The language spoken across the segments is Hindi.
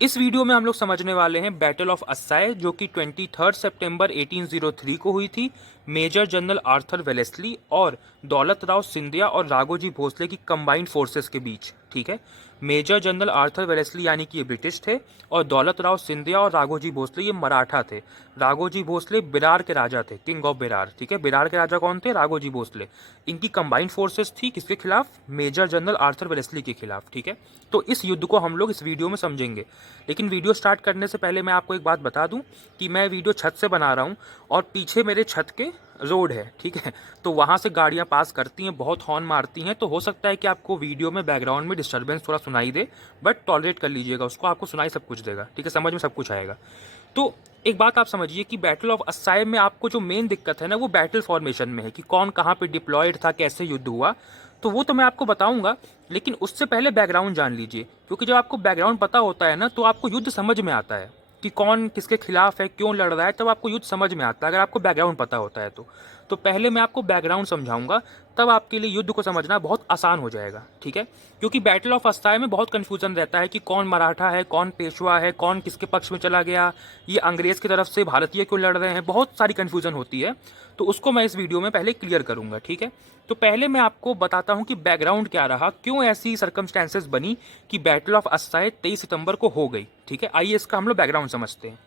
इस वीडियो में हम लोग समझने वाले हैं बैटल ऑफ अस्साय जो कि 23 सितंबर 1803 को हुई थी। मेजर जनरल आर्थर वेलेस्ली और दौलत राव सिंधिया और राघोजी भोसले की कंबाइंड फोर्सेस के बीच। ठीक है, मेजर जनरल आर्थर वेलेस्ली यानी कि ये ब्रिटिश थे और दौलत राव सिंधिया और राघोजी भोसले ये मराठा थे। राघोजी भोसले बिरार के राजा थे, किंग ऑफ बिरार। ठीक है, बिरार के राजा कौन थे? राघोजी भोसले। इनकी कंबाइंड फोर्सेस थी किसके खिलाफ? मेजर जनरल आर्थर वेलेस्ली के खिलाफ। ठीक है, तो इस युद्ध को हम लोग इस वीडियो में समझेंगे। लेकिन वीडियो स्टार्ट करने से पहले मैं आपको एक बात बता दूं कि मैं वीडियो छत से बना रहा हूं और पीछे मेरे छत के रोड है। ठीक है, तो वहां से गाड़ियां पास करती हैं, बहुत हॉर्न मारती हैं, तो हो सकता है कि आपको वीडियो में बैकग्राउंड में डिस्टर्बेंस थोड़ा सुनाई दे, बट टॉलरेट कर लीजिएगा उसको, आपको सुनाई सब कुछ देगा। ठीक है, समझ में सब कुछ आएगा। तो एक बात आप समझिए कि बैटल ऑफ अस्साय में आपको जो मेन दिक्कत है ना, वो बैटल फॉर्मेशन में है कि कौन कहाँ पे डिप्लॉयड था, कैसे युद्ध हुआ। तो वो तो मैं आपको बताऊंगा, लेकिन उससे पहले बैकग्राउंड जान लीजिए, क्योंकि जब आपको बैकग्राउंड पता होता है ना, तो आपको युद्ध समझ में आता है कि कौन किसके खिलाफ है, क्यों लड़ रहा है, तब आपको युद्ध समझ में आता है अगर आपको बैकग्राउंड पता होता है तो पहले मैं आपको बैकग्राउंड समझाऊंगा, तब आपके लिए युद्ध को समझना बहुत आसान हो जाएगा। ठीक है, क्योंकि बैटल ऑफ अस्साय में बहुत कंफ्यूजन रहता है कि कौन मराठा है, कौन पेशवा है, कौन किसके पक्ष में चला गया, ये अंग्रेज की तरफ से भारतीय क्यों लड़ रहे हैं, बहुत सारी कंफ्यूजन होती है। तो उसको मैं इस वीडियो में पहले क्लियर करूंगा। ठीक है, तो पहले मैं आपको बताता हूं कि बैकग्राउंड क्या रहा, क्यों ऐसी सर्कमस्टेंसेस बनी कि बैटल ऑफ अस्साय 23 सितंबर को हो गई। ठीक है, आइए इसका हम लोग बैकग्राउंड समझते हैं।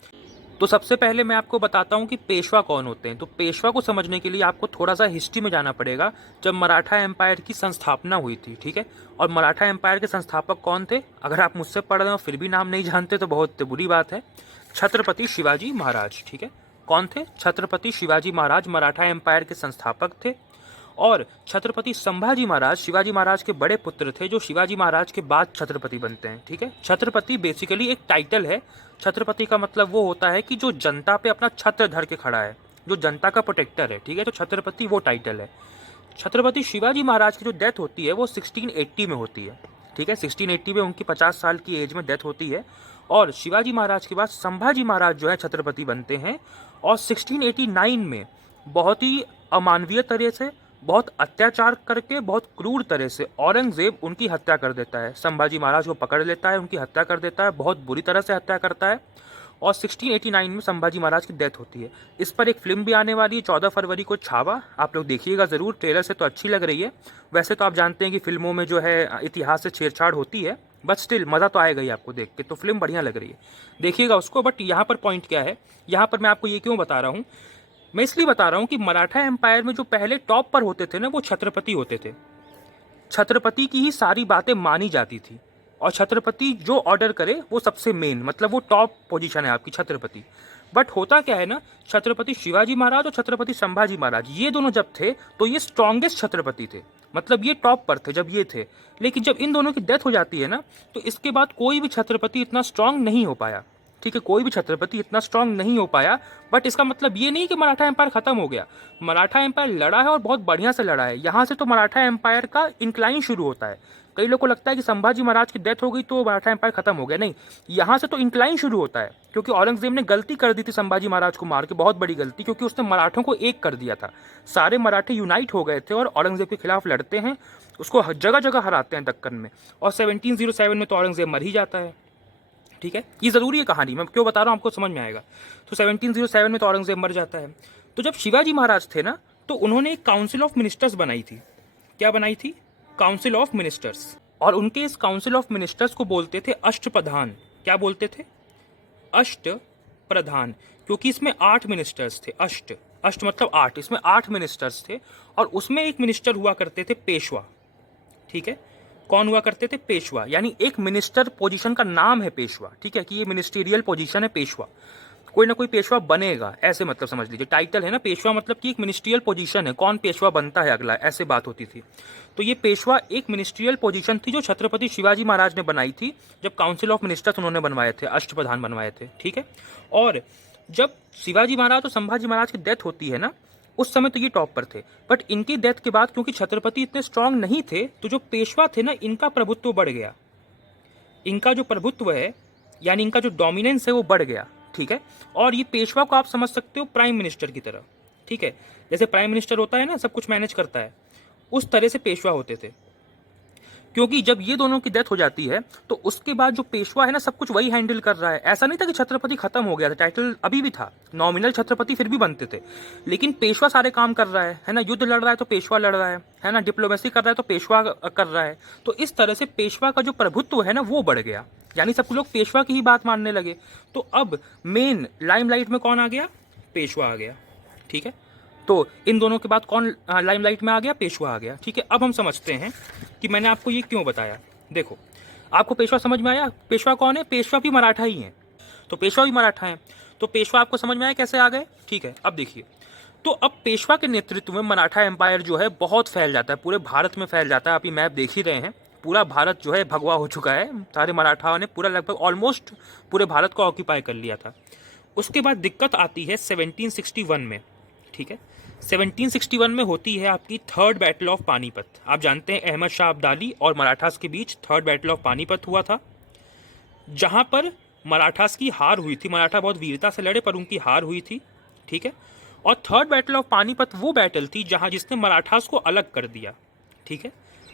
तो सबसे पहले मैं आपको बताता हूं कि पेशवा कौन होते हैं। तो पेशवा को समझने के लिए आपको थोड़ा सा हिस्ट्री में जाना पड़ेगा, जब मराठा एम्पायर की संस्थापना हुई थी। ठीक है, और मराठा एम्पायर के संस्थापक कौन थे? अगर आप मुझसे पढ़ रहे हो फिर भी नाम नहीं जानते तो बहुत बुरी बात है। छत्रपति शिवाजी महाराज। ठीक है, कौन थे? छत्रपति शिवाजी महाराज मराठा एम्पायर के संस्थापक थे। और छत्रपति संभाजी महाराज शिवाजी महाराज के बड़े पुत्र थे, जो शिवाजी महाराज के बाद छत्रपति बनते हैं। ठीक है, छत्रपति बेसिकली एक टाइटल है। छत्रपति का मतलब वो होता है कि जो जनता पे अपना छत्र धर के खड़ा है, जो जनता का प्रोटेक्टर है। ठीक है, तो छत्रपति वो टाइटल है। छत्रपति शिवाजी महाराज की जो डेथ होती है वो 1680 में होती है। ठीक है, 1680 में उनकी 50 साल की एज में डेथ होती है। और शिवाजी महाराज के बाद संभाजी महाराज जो है छत्रपति बनते हैं। और 1689 में बहुत ही अमानवीय तरह से, बहुत अत्याचार करके, बहुत क्रूर तरह से औरंगजेब उनकी हत्या कर देता है। संभाजी महाराज को पकड़ लेता है, उनकी हत्या कर देता है, बहुत बुरी तरह से हत्या करता है। और 1689 में संभाजी महाराज की डेथ होती है। इस पर एक फिल्म भी आने वाली है 14 फरवरी को, छावा। आप लोग देखिएगा ज़रूर, ट्रेलर से तो अच्छी लग रही है। वैसे तो आप जानते हैं कि फिल्मों में जो है इतिहास से छेड़छाड़ होती है, बट स्टिल मज़ा तो आएगा ही आपको देख के, तो फिल्म बढ़िया लग रही है, देखिएगा उसको। बट यहाँ पर पॉइंट क्या है, यहाँ पर मैं आपको ये क्यों बता रहा हूँ? मैं इसलिए बता रहा हूँ कि मराठा एम्पायर में जो पहले टॉप पर होते थे ना, वो छत्रपति होते थे। छत्रपति की ही सारी बातें मानी जाती थी, और छत्रपति जो ऑर्डर करे वो सबसे मेन, मतलब वो टॉप पोजीशन है आपकी, छत्रपति। बट होता क्या है ना, छत्रपति शिवाजी महाराज और छत्रपति संभाजी महाराज ये दोनों जब थे तो ये स्ट्रॉन्गेस्ट छत्रपति थे, मतलब ये टॉप पर थे जब ये थे। लेकिन जब इन दोनों की डेथ हो जाती है ना, तो इसके बाद कोई भी छत्रपति इतना स्ट्रांग नहीं हो पाया। ठीक है, कोई भी छत्रपति इतना स्ट्रांग नहीं हो पाया। बट इसका मतलब ये नहीं कि मराठा एम्पायर खत्म हो गया। मराठा एम्पायर लड़ा है और बहुत बढ़िया से लड़ा है। यहाँ से तो मराठा एम्पायर का इंक्लाइन शुरू होता है। कई लोगों को लगता है कि संभाजी महाराज की डेथ हो गई तो मराठा एम्पायर खत्म हो गया, नहीं, यहाँ से तो इंक्लाइन शुरू होता है। क्योंकि औरंगजेब ने गलती कर दी थी संभाजी महाराज को मार के, बहुत बड़ी गलती, क्योंकि उसने मराठों को एक कर दिया था। सारे मराठे यूनाइट हो गए थे और औरंगजेब के खिलाफ लड़ते हैं, उसको जगह जगह हराते हैं दक्कन में। और 1707 में तो औरंगजेब मर ही जाता है। ठीक है, ये जरूरी है कहानी, मैं क्यों बता रहा हूँ आपको समझ में आएगा। तो 1707 में तो औरंगजेब मर जाता है। तो जब शिवाजी महाराज थे ना, तो उन्होंने एक काउंसिल ऑफ मिनिस्टर्स बनाई थी। क्या बनाई थी? Council of ministers. और उनके इस काउंसिल ऑफ मिनिस्टर्स को बोलते थे अष्टप्रधान। क्या बोलते थे? अष्ट प्रधान, क्योंकि इसमें 8 मिनिस्टर्स थे। अष्ट, अष्ट मतलब 8, इसमें 8 मिनिस्टर्स थे। और उसमें एक मिनिस्टर हुआ करते थे पेशवा। ठीक है, कौन हुआ करते थे? पेशवा, यानी एक मिनिस्टर पोजीशन का नाम है पेशवा। ठीक है, कि ये मिनिस्टीरियल पोजीशन है पेशवा, कोई ना कोई पेशवा बनेगा, ऐसे मतलब समझ लीजिए। टाइटल है ना पेशवा, मतलब कि एक मिनिस्ट्रियल पोजीशन है, कौन पेशवा बनता है अगला, ऐसे बात होती थी। तो ये पेशवा एक मिनिस्ट्रियल पोजीशन थी जो छत्रपति शिवाजी महाराज ने बनाई थी, जब काउंसिल ऑफ मिनिस्टर्स उन्होंने बनवाए थे, अष्टप्रधान बनवाए थे। ठीक है, और जब शिवाजी महाराज और संभाजी महाराज की डेथ होती है ना, उस समय तो ये टॉप पर थे। बट इनकी डेथ के बाद क्योंकि छत्रपति इतने स्ट्रांग नहीं थे, तो जो पेशवा थे ना, इनका प्रभुत्व बढ़ गया। इनका जो प्रभुत्व है, यानी इनका जो डोमिनेंस है वो बढ़ गया। ठीक है, और ये पेशवा को आप समझ सकते हो प्राइम मिनिस्टर की तरह। ठीक है, जैसे प्राइम मिनिस्टर होता है ना, सब कुछ मैनेज करता है, उस तरह से पेशवा होते थे। क्योंकि जब ये दोनों की डेथ हो जाती है तो उसके बाद जो पेशवा है ना, सब कुछ वही हैंडल कर रहा है। ऐसा नहीं था कि छत्रपति खत्म हो गया था, टाइटल अभी भी था, नॉमिनल छत्रपति फिर भी बनते थे, लेकिन पेशवा सारे काम कर रहा है ना, युद्ध लड़ रहा है तो पेशवा लड़ रहा है ना, डिप्लोमेसी कर रहा है तो पेशवा कर रहा है। तो इस तरह से पेशवा का जो प्रभुत्व है ना वो बढ़ गया, यानी सब लोग पेशवा की ही बात मानने लगे। तो अब मेन लाइमलाइट में कौन आ गया? पेशवा आ गया। ठीक है, तो इन दोनों के बाद कौन लाइमलाइट में आ गया? पेशवा आ गया। ठीक है, अब हम समझते हैं कि मैंने आपको ये क्यों बताया। देखो, आपको पेशवा समझ में आया? पेशवा कौन है? पेशवा भी मराठा ही है, तो पेशवा भी मराठा है, तो पेशवा आपको समझ में आया कैसे आ गए? ठीक है, अब देखिए, तो अब पेशवा के नेतृत्व में मराठा एम्पायर जो है बहुत फैल जाता है, पूरे भारत में फैल जाता है। आप ये मैप देख ही रहे हैं, पूरा भारत जो है भगवा हो चुका है, सारे मराठाओं ने पूरा लगभग ऑलमोस्ट पूरे भारत को ऑक्यूपाई कर लिया था। उसके बाद दिक्कत आती है 1761 में। ठीक है, 1761 में होती है आपकी थर्ड बैटल ऑफ पानीपत। आप जानते हैं अहमद शाह अब्दाली और मराठास के बीच थर्ड बैटल ऑफ पानीपत हुआ था, जहां पर मराठास की हार हुई थी। मराठा बहुत वीरता से लड़े पर उनकी हार हुई थी। ठीक है, और थर्ड बैटल ऑफ पानीपत वो बैटल थी जहां जिसने मराठास को अलग कर दिया। ठीक है,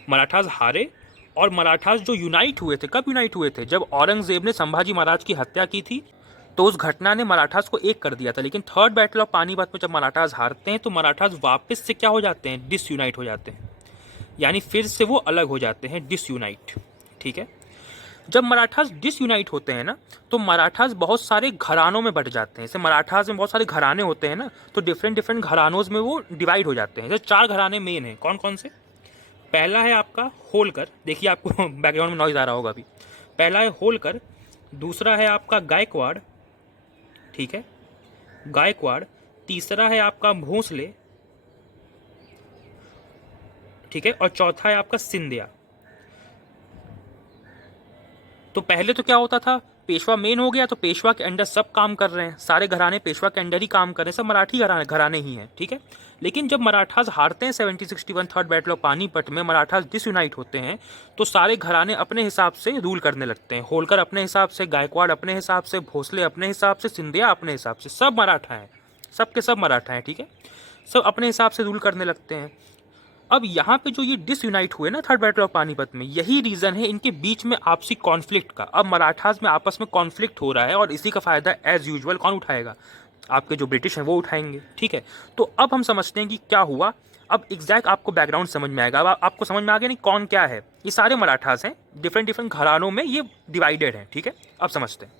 मराठास हारे और मराठास जो यूनाइट हुए थे, कब यूनाइट हुए थे? जब औरंगजेब ने संभाजी महाराज की हत्या की थी, तो उस घटना ने मराठास को एक कर दिया था। लेकिन थर्ड बैटल ऑफ पानीपत में जब मराठास हारते हैं तो मराठास वापस से क्या हो जाते हैं? डिसयूनाइट हो जाते हैं, यानी फिर से वो अलग हो जाते हैं, डिसयूनाइट। ठीक है, जब मराठास डिसयूनाइट होते हैं ना, तो मराठास बहुत सारे घरानों में बट जाते हैं। जैसे मराठास में बहुत सारे घराने होते हैं ना, तो डिफरेंट डिफरेंट घरानों में वो डिवाइड हो जाते हैं। जैसे 4 घराने मेन हैं, कौन कौन से? पहला है आपका होलकर, देखिए आपको बैकग्राउंड में नॉइज आ रहा होगा अभी। पहला है होलकर, दूसरा है आपका गायकवाड़, ठीक है, गायकवाड़, तीसरा है आपका भोंसले, ठीक है, और चौथा है आपका सिंधिया। तो पहले तो क्या होता था, पेशवा मेन हो गया तो पेशवा के अंडर सब काम कर रहे हैं, सारे घराने पेशवा के अंडर ही काम कर रहे हैं, सब मराठी घराने ही हैं। ठीक है, लेकिन जब मराठास हारते हैं 1761 थर्ड बैटल ऑफ पानीपत में, मराठास डिसयूनाइट होते हैं, तो सारे घराने अपने हिसाब से रूल करने लगते हैं। होलकर अपने हिसाब से, गायकवाड़ अपने हिसाब से, भोसले अपने हिसाब से, सिंधिया अपने हिसाब से, सब मराठा हैं, सब के सब मराठा हैं। ठीक है, सब अपने हिसाब से रूल करने लगते हैं। अब यहाँ पे जो ये डिसयूनाइट हुए ना थर्ड बैटल ऑफ पानीपत में, यही रीजन है इनके बीच में आपसी कॉन्फ्लिक्ट का। अब मराठास में आपस में कॉन्फ्लिक्ट हो रहा है और इसी का फायदा एज यूजुअल कौन उठाएगा? आपके जो ब्रिटिश हैं वो उठाएंगे। ठीक है, तो अब हम समझते हैं कि क्या हुआ। अब एग्जैक्ट आपको बैकग्राउंड समझ में आएगा। अब आपको समझ में आ गया नहीं कौन क्या है? ये सारे मराठास हैं, डिफरेंट डिफरेंट घरानों में ये डिवाइडेड हैं। ठीक है, अब समझते हैं।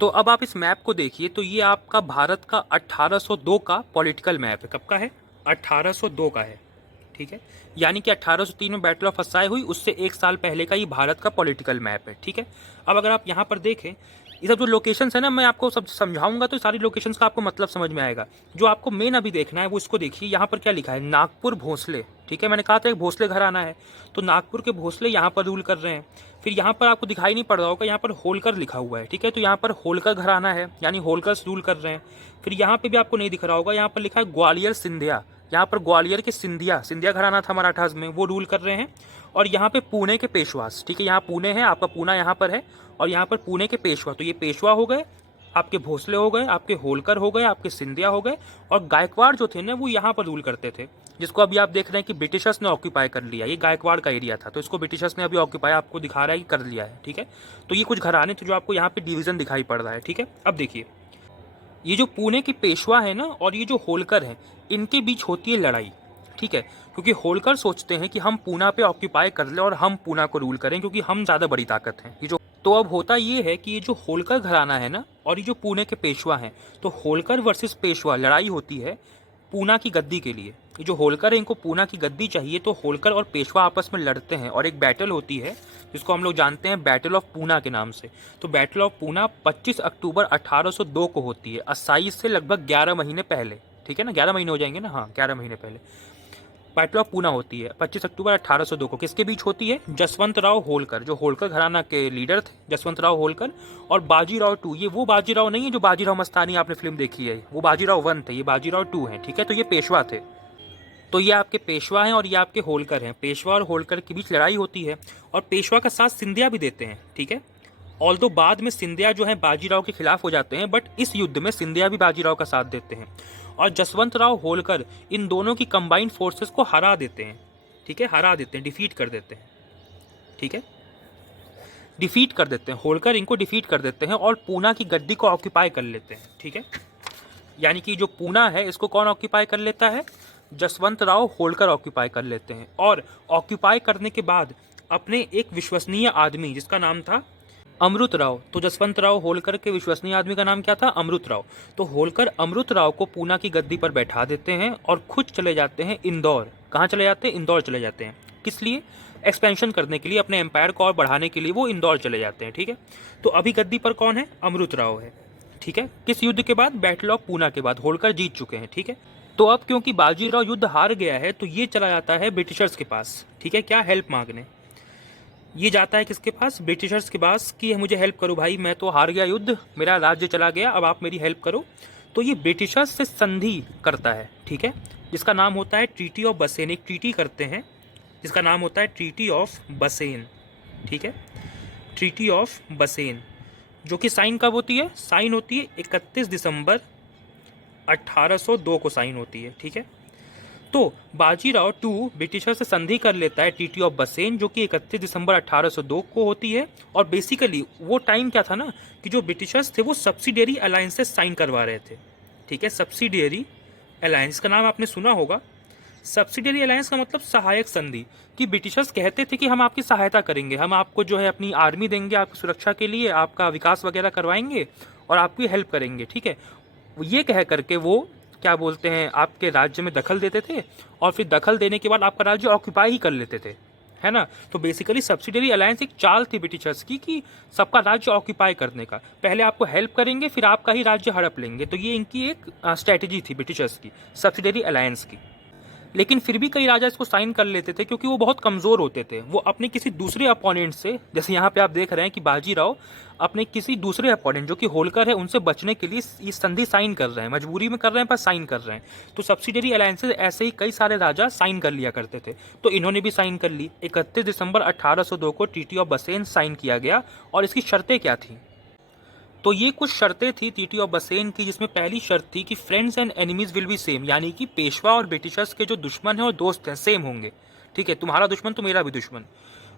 तो अब आप इस मैप को देखिए, तो ये आपका भारत का 1802 का पॉलिटिकल मैप है। कब का है? 1802 का है। ठीक है, यानी कि 1803 में बैटल ऑफ अस्साय हुई, उससे 1 साल पहले का ये भारत का पॉलिटिकल मैप है। ठीक है, अब अगर आप यहाँ पर देखें, ये सब जो लोकेशंस है ना, मैं आपको सब समझाऊंगा तो सारी लोकेशंस का आपको मतलब समझ में आएगा। जो आपको मेन अभी देखना है वो इसको देखिए, यहाँ पर क्या लिखा है? नागपुर भोसले। ठीक है, मैंने कहा था एक भोसले घराना है, तो नागपुर के भोसले यहाँ पर रूल कर रहे हैं। फिर यहाँ पर आपको दिखाई नहीं पड़ रहा होगा, यहाँ पर होलकर लिखा हुआ है। ठीक है, तो यहाँ पर होलकर घराना है, यानी होलकर रूल कर रहे हैं। फिर यहाँ पे भी आपको नहीं दिख रहा होगा, यहाँ पर लिखा है ग्वालियर सिंधिया, यहाँ पर ग्वालियर के सिंधिया घराना था मराठास में, वो रूल कर रहे हैं। और यहाँ पे पुणे के पेशवास, ठीक है, यहाँ पुणे है, आपका पूना यहाँ पर है, और यहाँ पर पुणे के पेशवा, तो ये पेशवा हो गए, आपके भोसले हो गए, आपके होलकर हो गए, आपके सिंधिया हो गए, और गायकवाड़ जो थे ना वो यहाँ पर रूल करते थे, जिसको अभी आप देख रहे हैं कि ब्रिटिशर्स ने ऑक्यूपाई कर लिया। ये गायकवाड़ का एरिया था, तो इसको ब्रिटिशर्स ने अभी ऑक्यूपाई आपको दिखा रहा है कि कर लिया है। ठीक है, तो ये कुछ घराने थे जो आपको यहाँ पे डिवीजन दिखाई पड़ रहा है। ठीक है, अब देखिए, ये जो पुणे के पेशवा है ना और ये जो होलकर है, इनके बीच होती है लड़ाई। ठीक है, क्योंकि होलकर सोचते हैं कि हम पूना पे ऑक्यूपाई कर ले और हम पूना को रूल करें, क्योंकि हम ज़्यादा बड़ी ताकत हैं। ये जो तो अब होता ये है कि ये जो होलकर घराना है ना और ये जो पुणे के पेशवा हैं, तो होलकर वर्सेस पेशवा लड़ाई होती है पूना की गद्दी के लिए। ये जो होलकर है इनको पूना की गद्दी चाहिए, तो होलकर और पेशवा आपस में लड़ते हैं और एक बैटल होती है जिसको हम लोग जानते हैं बैटल ऑफ पूना के नाम से। तो बैटल ऑफ पूना 25 अक्टूबर 1802 को होती है, 28 से लगभग 11 महीने पहले। ठीक है ना, 11 महीने हो जाएंगे ना, हाँ 11 महीने पहले बैटल ऑफ पूना होती है 25 अक्टूबर 1802 को। किसके बीच होती है? जसवंत राव होलकर, जो होलकर घराना के लीडर थे, जसवंत राव होलकर, और बाजीराव टू। ये वो बाजीराव नहीं है जो बाजीराव मस्तानी आपने फिल्म देखी है, वो बाजीराव 1 थे, ये बाजीराव 2 हैं। ठीक है, तो ये पेशवा थे। तो ये आपके पेशवा हैं और ये आपके होलकर हैं। पेशवा और होलकर के बीच लड़ाई होती है और पेशवा का साथ सिंधिया भी देते हैं। ठीक है, ऑल्दो बाद में सिंधिया जो है बाजीराव के खिलाफ हो जाते हैं, बट इस युद्ध में सिंधिया भी बाजीराव का साथ देते हैं और जसवंत राव होलकर इन दोनों की कंबाइंड फोर्सेस को हरा देते हैं। ठीक है, हरा देते हैं, डिफीट कर देते हैं। ठीक है, डिफीट कर देते हैं, होलकर इनको डिफीट कर देते हैं और पूना की गद्दी को ऑक्यूपाई कर लेते हैं। ठीक है, यानी कि जो पूना है इसको कौन ऑक्यूपाई कर लेता है, जसवंत राव होलकर ऑक्यूपाई कर लेते हैं। और ऑक्यूपाई करने के बाद अपने एक विश्वसनीय आदमी जिसका नाम था अमृत राव, तो जसवंत राव होलकर के विश्वसनीय आदमी का नाम क्या था, अमृत राव। तो होलकर अमृत राव को पूना की गद्दी पर बैठा देते हैं और खुद चले जाते हैं इंदौर। कहाँ चले जाते हैं, इंदौर चले जाते हैं। किस लिए, एक्सपेंशन करने के लिए, अपने एम्पायर को और बढ़ाने के लिए वो इंदौर चले जाते हैं। ठीक है, तो अभी गद्दी पर कौन है, अमृत राव है। ठीक है, किस युद्ध के बाद, बैटल ऑफ पूना के बाद, होलकर जीत चुके हैं। ठीक है, तो अब क्योंकि बाजीराव युद्ध हार गया है तो ये चला जाता है ब्रिटिशर्स के पास। ठीक है, क्या, हेल्प मांगने। ये जाता है किसके पास, ब्रिटिशर्स के पास कि मुझे हेल्प करो भाई, मैं तो हार गया युद्ध, मेरा राज्य चला गया, अब आप मेरी हेल्प करो। तो ये ब्रिटिशर्स से संधि करता है। ठीक है, जिसका नाम होता है ट्रीटी ऑफ बसेन। एक ट्रीटी करते हैं जिसका नाम होता है ट्रीटी ऑफ बसेन। ठीक है, ट्रीटी ऑफ बसेन, जो कि साइन कब होती है, साइन होती है 31 दिसंबर 1802 को साइन होती है। ठीक है, तो बाजीराव टू ब्रिटिशर से संधि कर लेता है ट्रीटी ऑफ बसेन, जो कि 31 दिसंबर 1802 को होती है। और बेसिकली वो टाइम क्या था ना कि जो ब्रिटिशर्स थे वो सब्सिडियरी अलायंसेस साइन करवा रहे थे। ठीक है, सब्सिडियरी अलायंस का नाम आपने सुना होगा। सब्सिडियरी अलायंस का मतलब सहायक संधि, कि ब्रिटिशर्स कहते थे कि हम आपकी सहायता करेंगे, हम आपको जो है अपनी आर्मी देंगे, आपकी सुरक्षा के लिए, आपका विकास वगैरह करवाएंगे और आपकी हेल्प करेंगे। ठीक है, ये कह करके वो क्या बोलते हैं, आपके राज्य में दखल देते थे और फिर दखल देने के बाद आपका राज्य ऑक्यूपाई ही कर लेते थे, है ना। तो बेसिकली सब्सिडियरी अलायंस एक चाल थी ब्रिटिशर्स की कि सबका राज्य ऑक्यूपाई करने का, पहले आपको हेल्प करेंगे फिर आपका ही राज्य हड़प लेंगे। तो ये इनकी एक स्ट्रैटेजी थी ब्रिटिशर्स की, सब्सिडियरी अलायंस की। लेकिन फिर भी कई राजा इसको साइन कर लेते थे क्योंकि वो बहुत कमज़ोर होते थे। वो अपने किसी दूसरे अपोनेंट से, जैसे यहाँ पे आप देख रहे हैं कि बाजीराव अपने किसी दूसरे अपोनेंट जो कि होलकर है उनसे बचने के लिए ये संधि साइन कर रहे हैं, मजबूरी में कर रहे हैं पर साइन कर रहे हैं। तो सब्सिडियरी अलायंसेज ऐसे ही कई सारे राजा साइन कर लिया करते थे, तो इन्होंने भी साइन कर ली। 31 दिसंबर 1802 को ट्रीटी ऑफ बसेन साइन किया गया। और इसकी शर्तें क्या थी, तो ये कुछ शर्तें थी ट्रीटी ऑफ बसेन की, जिसमें पहली शर्त थी कि friends and enemies will be same, यानी कि पेशवा और ब्रिटिशर्स के जो दुश्मन हैं और दोस्त हैं सेम होंगे। ठीक है, तुम्हारा दुश्मन तो मेरा भी दुश्मन।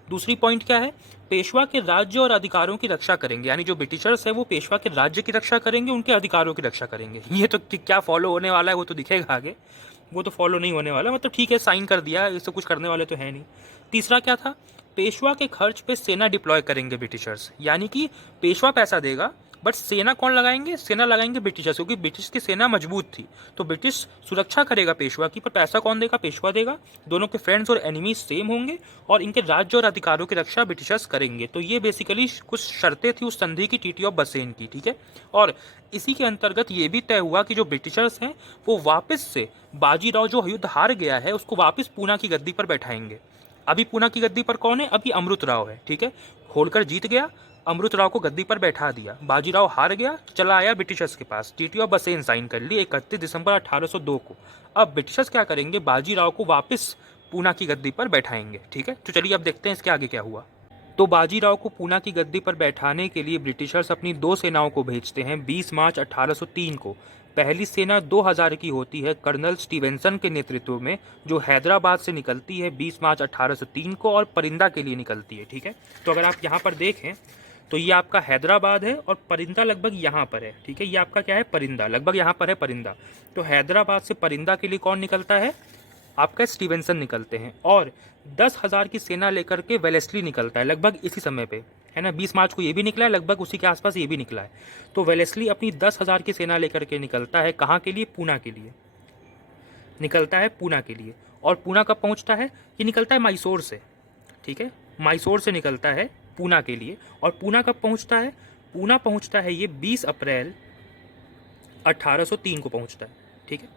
दूसरी पॉइंट क्या है, पेशवा के राज्य और अधिकारों की रक्षा करेंगे, यानी जो ब्रिटिशर्स है वो पेशवा के राज्य की रक्षा करेंगे, उनके अधिकारों की रक्षा करेंगे। ये तो क्या फॉलो होने वाला है वो तो दिखेगा आगे, वो तो फॉलो नहीं होने वाला, मतलब ठीक है साइन कर दिया, इससे कुछ करने वाले तो है नहीं। तीसरा क्या था, पेशवा के खर्च पे सेना डिप्लॉय करेंगे ब्रिटिशर्स, यानी कि पेशवा पैसा देगा बट सेना कौन लगाएंगे, सेना लगाएंगे ब्रिटिशर्स, क्योंकि ब्रिटिश की सेना मजबूत थी। तो ब्रिटिश सुरक्षा करेगा पेशवा की, पर पैसा कौन देगा, पेशवा देगा। दोनों के फ्रेंड्स और एनिमीज सेम होंगे और इनके राज्य और अधिकारों की रक्षा ब्रिटिशर्स करेंगे। तो ये बेसिकली कुछ शर्तें थी उस संधि की, ट्रीटी ऑफ बसेन की। ठीक है, और इसी के अंतर्गत ये भी तय हुआ कि जो ब्रिटिशर्स हैं वो वापस से बाजीराव जो युद्ध हार गया है उसको वापस पूना की गद्दी पर बैठाएंगे। अभी पूना की गद्दी पर कौन है, अभी अमृत राव है। ठीक है, होलकर जीत गया, अमृत राव को गद्दी पर बैठा दिया, बाजीराव हार गया, चला आया ब्रिटिशर्स के पास, ट्रीटी ऑफ बसेन साइन कर ली 31 दिसंबर 1802 को। अब ब्रिटिशर्स क्या करेंगे, बाजीराव को वापस पूना की गद्दी पर बैठाएंगे। ठीक है, तो चलिए अब देखते हैं इसके आगे क्या हुआ। तो बाजीराव को पूना की गद्दी पर बैठाने के लिए ब्रिटिशर्स अपनी दो सेनाओं को भेजते हैं 20 मार्च 1803 को। पहली सेना 2000 की होती है कर्नल स्टीवेंसन के नेतृत्व में, जो हैदराबाद से निकलती है 20 मार्च 1803 को और परिंदा के लिए निकलती है। ठीक है, तो अगर आप यहाँ पर देखें तो ये आपका हैदराबाद है और परिंदा लगभग यहाँ पर है। ठीक है, ये आपका क्या है, परिंदा, लगभग यहाँ पर है परिंदा। तो हैदराबाद से परिंदा के लिए कौन निकलता है, आपका स्टीवेंसन निकलते हैं। और 10,000 की सेना लेकर के वेलेस्ली निकलता है लगभग इसी समय पे, है ना। 20 मार्च को ये भी निकला है, लगभग उसी के आसपास ये भी निकला है। तो वेलेस्ली अपनी 10,000 की सेना लेकर के निकलता है, कहाँ के लिए, पूना के लिए निकलता है, पूना के लिए। और पूना कब पहुँचता है, ये निकलता है मैसूर से। ठीक है, मैसूर से निकलता है पूना के लिए। और पूना कब पहुँचता है, पूना पहुँचता है ये 20 अप्रैल 1803 को पहुँचता है। ठीक है,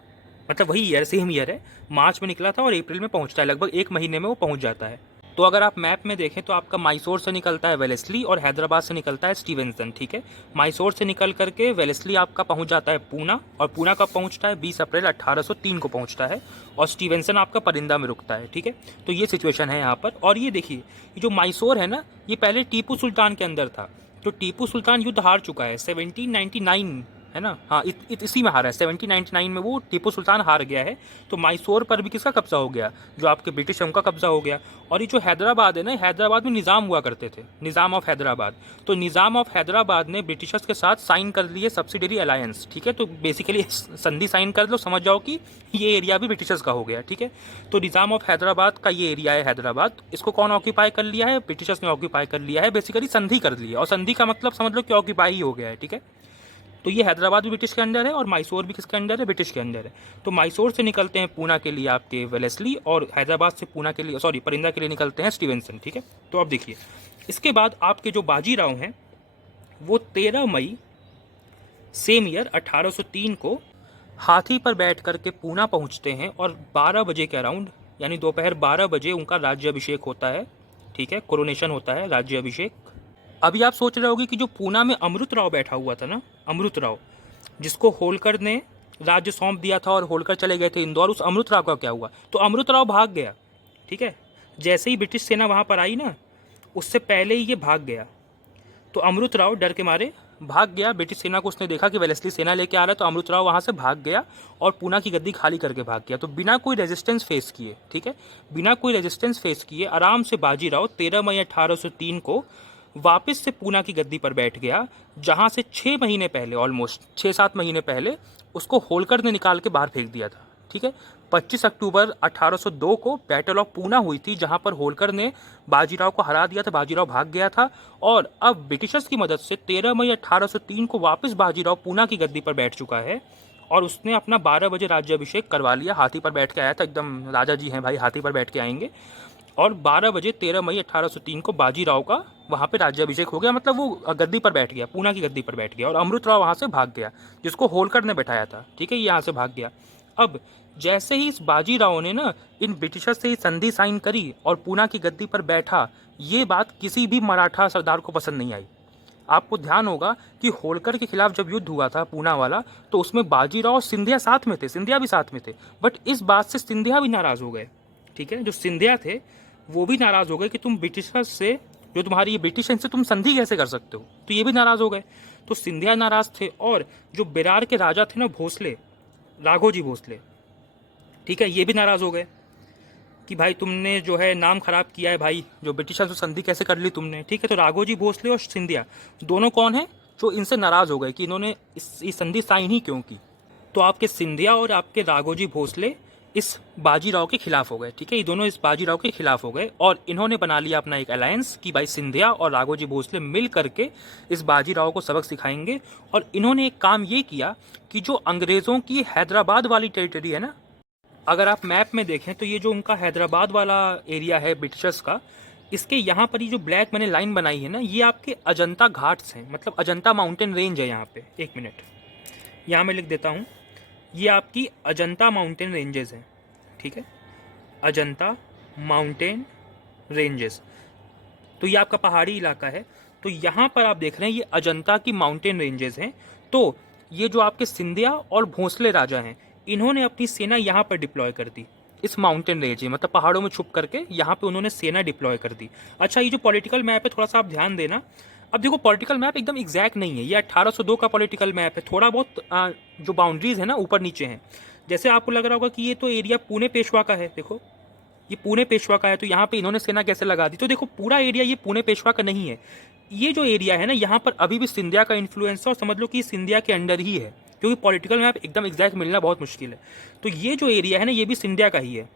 मतलब वही ईयर, सेम ईयर है, मार्च में निकला था और अप्रैल में पहुंचता है, लगभग एक महीने में वो पहुंच जाता है। तो अगर आप मैप में देखें तो आपका मैसूर से निकलता है वेलेस्ली और हैदराबाद से निकलता है स्टीवेंसन। ठीक है, मैसूर से निकल करके वेलेस्ली आपका पहुंच जाता है पूना, और पूना कब पहुंचता है, 20 अप्रैल 1803 को पहुंचता है, और स्टीवेंसन आपका परिंदा में रुकता है। ठीक है, तो ये सिचुएशन है यहाँ पर। और ये देखिए, ये जो मैसूर है ना, ये पहले टीपू सुल्तान के अंदर था। तो टीपू सुल्तान युद्ध हार चुका है 1799, है ना। हाँ, इसी में हारा है, 1799 में वो टीपू सुल्तान हार गया है। तो मैसूर पर भी किसका कब्जा हो गया, जो आपके ब्रिटिश है उनका कब्जा हो गया। और ये जो हैदराबाद है ना, हैदराबाद में निज़ाम हुआ करते थे, निज़ाम ऑफ हैदराबाद। तो निज़ाम ऑफ हैदराबाद ने ब्रिटिशर्स के साथ साइन कर लिए सब्सिडरी अलायंस, ठीक है। तो बेसिकली संधि साइन कर लो, समझ जाओ कि ये एरिया भी ब्रिटिशर्स का हो गया, ठीक है। तो निज़ाम ऑफ हैदराबाद का ये एरिया है हैदराबाद, इसको कौन ऑक्यूपाई कर लिया है, ब्रिटिशर्स ने ऑक्यूपाई कर लिया है, बेसिकली संधि कर लिया। और संधि का मतलब समझ लो कि ऑक्यूपाई ही हो गया है, ठीक है। तो ये हैदराबाद भी ब्रिटिश के अंडर है और मैसूर भी किसके अंडर है, ब्रिटिश के अंडर है। तो मैसूर से निकलते हैं पूना के लिए आपके वेलेस्ली, और हैदराबाद से पूना के लिए, सॉरी, परिंदा के लिए निकलते हैं स्टीवेंसन, ठीक है। तो अब देखिए, इसके बाद आपके जो बाजीराव हैं वो 13 मई सेम ईयर 1803 को हाथी पर बैठ करके पूना पहुंचते हैं, और 12 बजे के अराउंड, यानी दोपहर 12 बजे उनका राज्याभिषेक होता है, ठीक है, कोरोनेशन होता है, राज्याभिषेक। अभी आप सोच रहे होगे कि जो पूना में अमृत राव बैठा हुआ था ना, अमृत राव, जिसको होलकर ने राज्य सौंप दिया था और होलकर चले गए थे इंदौर, उस अमृत राव का क्या हुआ। तो अमृत राव भाग गया, ठीक है। जैसे ही ब्रिटिश सेना वहाँ पर आई ना, उससे पहले ही ये भाग गया। तो अमृत राव डर के मारे भाग गया। ब्रिटिश सेना को उसने देखा कि वेलेस्ली सेना लेके आ रहा है, तो अमृत राव वहाँ से भाग गया और पूना की गद्दी खाली करके भाग गया। तो बिना कोई रेजिस्टेंस फेस किए, ठीक है, बिना कोई रेजिस्टेंस फेस किए आराम से बाजीराव 13 मई 1803 को वापस से पूना की गद्दी पर बैठ गया, जहाँ से 6 महीने पहले, ऑलमोस्ट 6-7 महीने पहले उसको होलकर ने निकाल के बाहर फेंक दिया था, ठीक है। 25 अक्टूबर 1802 को बैटल ऑफ पूना हुई थी, जहां पर होलकर ने बाजीराव को हरा दिया था, बाजीराव भाग गया था। और अब ब्रिटिशर्स की मदद से 13 मई 1803 को वापस बाजीराव पूना की गद्दी पर बैठ चुका है, और उसने अपना 12 बजे राज्याभिषेक करवा लिया। हाथी पर बैठ के आया था, एकदम राजा जी हैं भाई, हाथी पर बैठ के आएंगे। और 12 बजे 13 मई 1803 को बाजीराव का वहाँ पे राज्याभिषेक हो गया, मतलब वो गद्दी पर बैठ गया, पूना की गद्दी पर बैठ गया। और अमृत राव वहाँ से भाग गया, जिसको होलकर ने बैठाया था, ठीक है, ये यहाँ से भाग गया। अब जैसे ही इस बाजीराव ने ना इन ब्रिटिशर्स से संधि साइन करी और पूना की गद्दी पर बैठा, ये बात किसी भी मराठा सरदार को पसंद नहीं आई। आपको ध्यान होगा कि होलकर के खिलाफ जब युद्ध हुआ था पूना वाला, तो उसमें बाजीराव और सिंधिया साथ में थे, सिंधिया भी साथ में थे। बट इस बात से सिंधिया भी नाराज हो गए, ठीक है, जो सिंधिया थे वो भी नाराज हो गए कि तुम ब्रिटिशर्स से, जो तुम्हारी ये ब्रिटिश है, इनसे तुम संधि कैसे कर सकते हो। तो ये भी नाराज हो गए। तो सिंधिया नाराज थे, और जो बेरार के राजा थे ना भोसले, राघोजी भोसले, ठीक है, ये भी नाराज हो गए कि भाई तुमने जो है नाम खराब किया है भाई, जो ब्रिटिशर्स से संधि कैसे कर ली तुमने, ठीक है। तो राघोजी भोसले और सिंधिया दोनों कौन है जो इनसे नाराज हो गए कि इन्होंने इस संधि साइन ही क्यों की। तो आपके सिंधिया और आपके राघोजी भोसले इस बाजीराव के खिलाफ हो गए, ठीक है, ये दोनों इस बाजीराव के खिलाफ हो गए, और इन्होंने बना लिया अपना एक अलायंस कि भाई सिंधिया और राघोजी भोसले मिल करके इस बाजीराव को सबक सिखाएंगे। और इन्होंने एक काम ये किया कि जो अंग्रेज़ों की हैदराबाद वाली टेरिटरी है ना, अगर आप मैप में देखें तो ये जो उनका हैदराबाद वाला एरिया है ब्रिटिशर्स का, इसके यहाँ पर ये जो ब्लैक मैंने लाइन बनाई है ना, ये आपके अजंता घाट्स हैं, मतलब अजंता माउंटेन रेंज है यहाँ पे। एक मिनट, यहाँ मैं लिख देता हूँ, ये आपकी अजंता माउंटेन रेंजेस हैं, ठीक है, अजंता माउंटेन रेंजेस। तो ये आपका पहाड़ी इलाका है। तो यहाँ पर आप देख रहे हैं ये अजंता की माउंटेन रेंजेस हैं। तो ये जो आपके सिंधिया और भोसले राजा हैं, इन्होंने अपनी सेना यहाँ पर डिप्लॉय कर दी, इस माउंटेन रेंज में, मतलब पहाड़ों में छुप करके यहाँ पे उन्होंने सेना डिप्लॉय कर दी। अच्छा, ये जो पॉलिटिकल मैप है थोड़ा सा आप ध्यान देना। अब देखो, पॉलिटिकल मैप एकदम एग्जैक्ट नहीं है, ये 1802 का पॉलिटिकल मैप है, थोड़ा बहुत जो बाउंड्रीज है ना ऊपर नीचे हैं। जैसे आपको लग रहा होगा कि ये तो एरिया पुणे पेशवा का है, देखो ये पुणे पेशवा का है, तो यहाँ पे इन्होंने सेना कैसे लगा दी। तो देखो पूरा एरिया ये पुणे पेशवा का नहीं है, ये जो एरिया है ना, यहाँ पर अभी भी सिंधिया का इन्फ्लुएंस है, और समझ लो कि सिंधिया के अंडर ही है, क्योंकि पॉलिटिकल मैप एकदम एग्जैक्ट मिलना बहुत मुश्किल है। तो ये जो एरिया है ना, ये भी सिंधिया का ही है,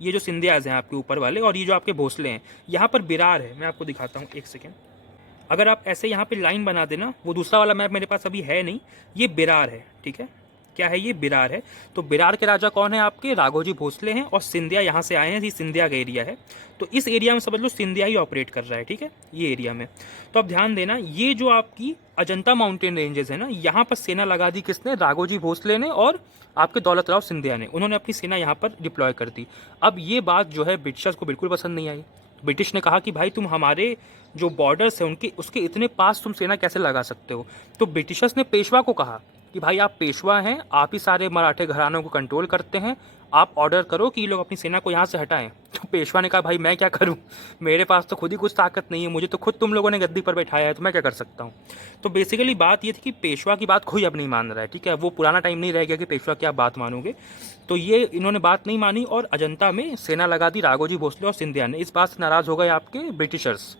ये जो सिंधियाज हैं आपके ऊपर वाले, और ये जो आपके भोसले हैं, यहाँ पर बिरार है। मैं आपको दिखाता हूँ, एक सेकेंड, अगर आप ऐसे यहाँ पे लाइन बना देना, वो दूसरा वाला मैप मेरे पास अभी है नहीं, ये बिरार है, ठीक है, क्या है ये, बिरार है। तो बिरार के राजा कौन है आपके, राघोजी भोसले हैं, और सिंधिया यहाँ से आए हैं, ये सिंधिया का एरिया है। तो इस एरिया में समझ लो सिंधिया ही ऑपरेट कर रहा है, ठीक है, ये एरिया में। तो अब ध्यान देना, ये जो आपकी अजंता माउंटेन रेंजेस है ना, यहाँ पर सेना लगा दी किसने, राघोजी भोसले ने और आपके दौलत राव सिंधिया ने, उन्होंने अपनी सेना यहाँ पर डिप्लॉय कर दी। अब ये बात जो है ब्रिटिशर्स को बिल्कुल पसंद नहीं आई। ब्रिटिश ने कहा कि भाई तुम हमारे जो बॉर्डर्स हैं उनके उसके इतने पास तुम सेना कैसे लगा सकते हो। तो ब्रिटिशर्स ने पेशवा को कहा कि भाई आप पेशवा हैं, आप ही सारे मराठे घरानों को कंट्रोल करते हैं, आप ऑर्डर करो कि ये लोग अपनी सेना को यहाँ से हटाएं। तो पेशवा ने कहा भाई मैं क्या करूँ, मेरे पास तो खुद ही कुछ ताकत नहीं है, मुझे तो खुद तुम लोगों ने गद्दी पर बैठाया है, तो मैं क्या कर सकता हूँ। तो बेसिकली बात ये थी कि पेशवा की बात कोई अब नहीं मान रहा है, ठीक है। वो पुराना टाइम नहीं रह गया कि पेशवा की आप बात मानोगे। तो ये इन्होंने बात नहीं मानी और अजंता में सेना लगा दी राघोजी भोसले और सिंधिया ने। इस बात से नाराज़ हो गए आपके ब्रिटिशर्स।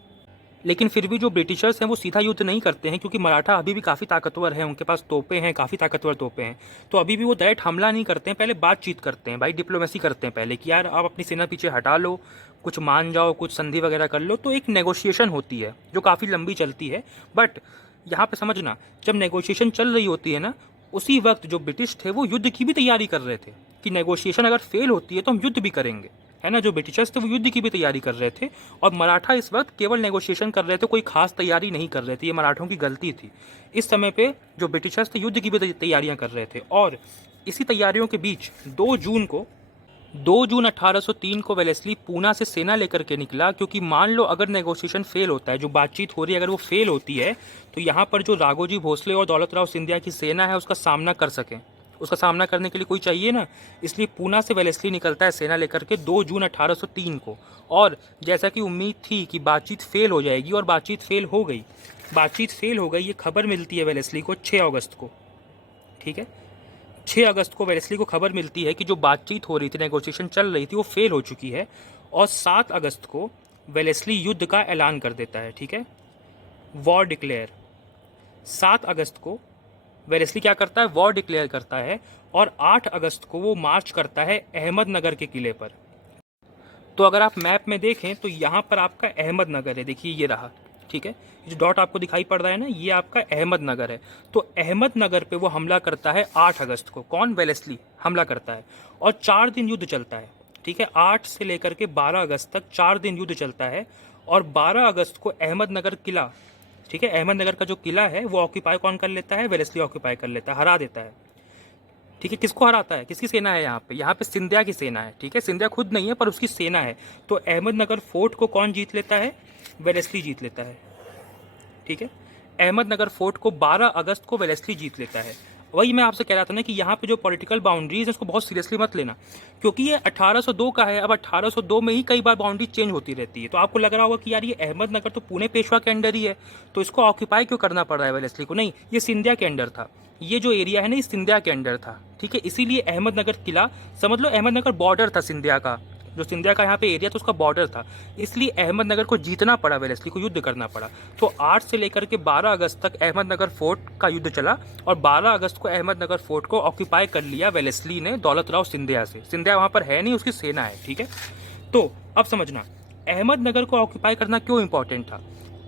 लेकिन फिर भी जो ब्रिटिशर्स हैं वो सीधा युद्ध नहीं करते हैं, क्योंकि मराठा अभी भी काफ़ी ताकतवर है, उनके पास तोपें हैं, काफ़ी ताकतवर तोपें हैं। तो अभी भी वो डायरेक्ट हमला नहीं करते हैं, पहले बातचीत करते हैं भाई, डिप्लोमेसी करते हैं पहले कि यार आप अपनी सेना पीछे हटा लो, कुछ मान जाओ, कुछ संधि वगैरह कर लो। तो एक नेगोशिएशन होती है जो काफ़ी लंबी चलती है। बट यहाँ पे समझना, जब नेगोशिएशन चल रही होती है ना, उसी वक्त जो ब्रिटिश थे वो युद्ध की भी तैयारी कर रहे थे कि नेगोशिएशन अगर फेल होती है तो हम युद्ध भी करेंगे, है ना। जो ब्रिटिशर्स थे वो युद्ध की भी तैयारी कर रहे थे और मराठा इस वक्त केवल नेगोशिएशन कर रहे थे, कोई खास तैयारी नहीं कर रहे थे। ये मराठों की गलती थी। इस समय पे जो ब्रिटिशर्स थे युद्ध की भी तैयारियां कर रहे थे। और इसी तैयारियों के बीच 2 जून 1803 को वेलेस्ली पूना से सेना लेकर के निकला, क्योंकि मान लो अगर नेगोशिएशन फेल होता है, जो बातचीत हो रही है अगर वो फेल होती है, तो यहाँ पर जो राघोजी भोसले और दौलत राव सिंधिया की सेना है उसका सामना कर सकें। उसका सामना करने के लिए कोई चाहिए ना, इसलिए पूना से वेलेस्ली निकलता है सेना लेकर के 2 जून 1803 को। और जैसा कि उम्मीद थी कि बातचीत फेल हो जाएगी, और बातचीत फेल हो गई। बातचीत फेल हो गई, ये खबर मिलती है वेलेस्ली को 6 अगस्त को, ठीक है। 6 अगस्त को वेलेस्ली को खबर मिलती है कि जो बातचीत हो रही थी, नेगोशिएशन चल रही थी, वो फेल हो चुकी है। और 7 अगस्त को वेलेस्ली युद्ध का ऐलान कर देता है, ठीक है, वॉर डिक्लेयर। 7 अगस्त को वेलेस्ली क्या करता है, वॉर डिक्लेयर करता है। और 8 अगस्त को वो मार्च करता है अहमदनगर के किले पर। तो अगर आप मैप में देखें तो यहाँ पर आपका अहमदनगर है, देखिए ये रहा, ठीक है। जो डॉट आपको दिखाई पड़ रहा है ना, ये आपका अहमदनगर है। तो अहमदनगर पे वो हमला करता है 8 अगस्त को। कौन, वेलेस्ली हमला करता है। और 4 दिन युद्ध चलता है, ठीक है। 8 से लेकर के 12 अगस्त तक 4 दिन युद्ध चलता है। और 12 अगस्त को अहमदनगर किला, ठीक है, अहमदनगर का जो किला है वो ऑक्यूपाई कौन कर लेता है, वेलेस्ली ऑक्यूपाई कर लेता है, हरा देता है, ठीक है। किसको हराता है, किसकी सेना है यहाँ पे, यहाँ पे सिंधिया की सेना है, ठीक है। सिंधिया खुद नहीं है पर उसकी सेना है। तो अहमदनगर फोर्ट को कौन जीत लेता है, वेलेस्ली जीत लेता है, ठीक है। अहमदनगर फोर्ट को 12 अगस्त को वेलेस्ली जीत लेता है। वही मैं आपसे कह रहा था ना कि यहाँ पे जो पॉलिटिकल बाउंड्रीज है उसको बहुत सीरियसली मत लेना, क्योंकि ये 1802 का है। अब 1802 में ही कई बार बाउंड्री चेंज होती रहती है। तो आपको लग रहा होगा कि यार ये अहमदनगर तो पुणे पेशवा के अंडर ही है, तो इसको ऑक्यूपाई क्यों करना पड़ रहा है वेलेस्ली को। नहीं, ये सिंधिया के अंडर था, ये जो एरिया है ना ये सिंधिया के अंडर था, ठीक है। इसीलिए अहमदनगर किला, समझ लो अहमदनगर बॉर्डर था सिंधिया का, जो सिंधिया का यहाँ पे एरिया था उसका बॉर्डर था। इसलिए अहमदनगर को जीतना पड़ा, वेलेस्ली को युद्ध करना पड़ा। तो 8 से लेकर के 12 अगस्त तक अहमदनगर फोर्ट का युद्ध चला। और 12 अगस्त को अहमदनगर फोर्ट को ऑक्यूपाई कर लिया वेलेस्ली ने दौलत राव सिंधिया से। सिंधिया वहाँ पर है नहीं, उसकी सेना है, ठीक है। तो अब समझना, अहमदनगर को ऑक्यूपाई करना क्यों इंपॉर्टेंट था।